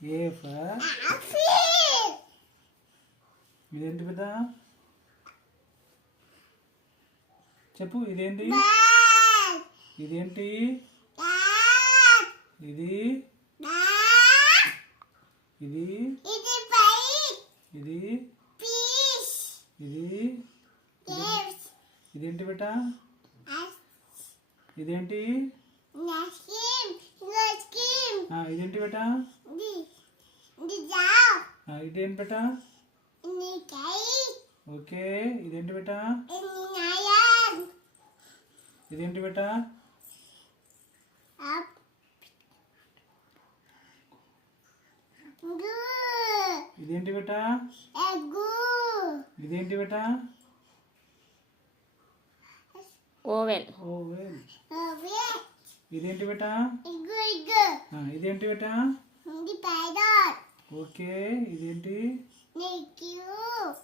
A for ఇదేంటి బిడ్డ చెప్పు ఇదేంటి ఇదేంటి ఇది ఇది ఇది ఇది ఇదేంటి బిడ్డ ఇదేంటి ఇదేంటి బిడ్డ ఇదేంటి బిడ్డ ఓకే ఇదేంటి బిడ్డ ఇదేంటి బిడ్డ ఇదేంటి బిడ్డ ఇదేంటి బిడ్డ ఓవెల్ ఓవెల్ ఇదేంటి బిడ్డ ఇదేంటి బిడ్డ ఓకే ఇదేంటి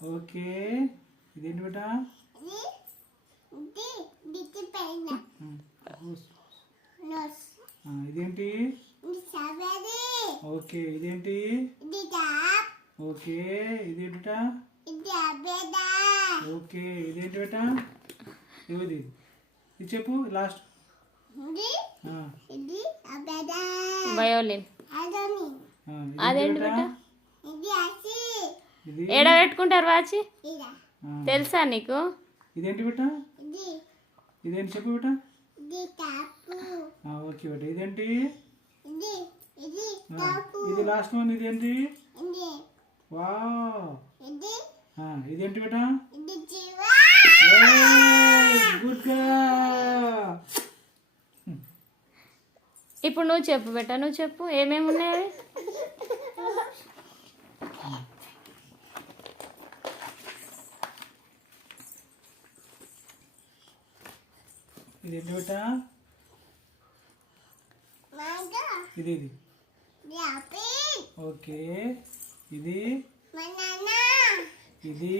ఓకే ఇదేంటి బిడ్డ ఇదేంటి ఓకే ఇదేంటి ఓకే ఇదేంటి బిడ్డ ఓకే ఇదేంటి బిడ్డ ఇది ఇది చెప్పు లాస్ట్ వయోలిన్ అదేంటి బిడ్డ ఏడ పెట్టుకుంటారు వాచి తెలుసా నీకు ఇదేంటి బిడ్డ ఇదేంటి చెప్పు బిడ్డ ఓకే బిడ్డ ఇదేంటి ఇది లాస్ట్ వన్ ఇదేంటి వావ్ ఇదేంటి బిడ్డ గుడ్ గా ఇప్పుడు నువ్వు చెప్పు బెట్ట నువ్వు చెప్పు ఏమేమి ఉన్నాయి ఇదేంటి బిడ్డ ఇది ఇది ఓకే ఇది ఇది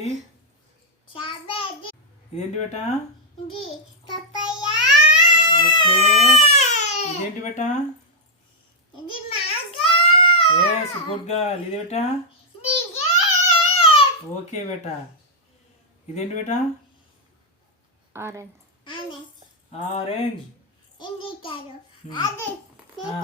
ఇదేంటి బిడ్డ ఓకే ఇదేంటి బిడ్డ గుడ్ గర్ల్ ఇది బిడ్డ ఓకే బిడ్డ ఇదేంటి బిడ్డ ఆరెంజ్ ఆరెంజ్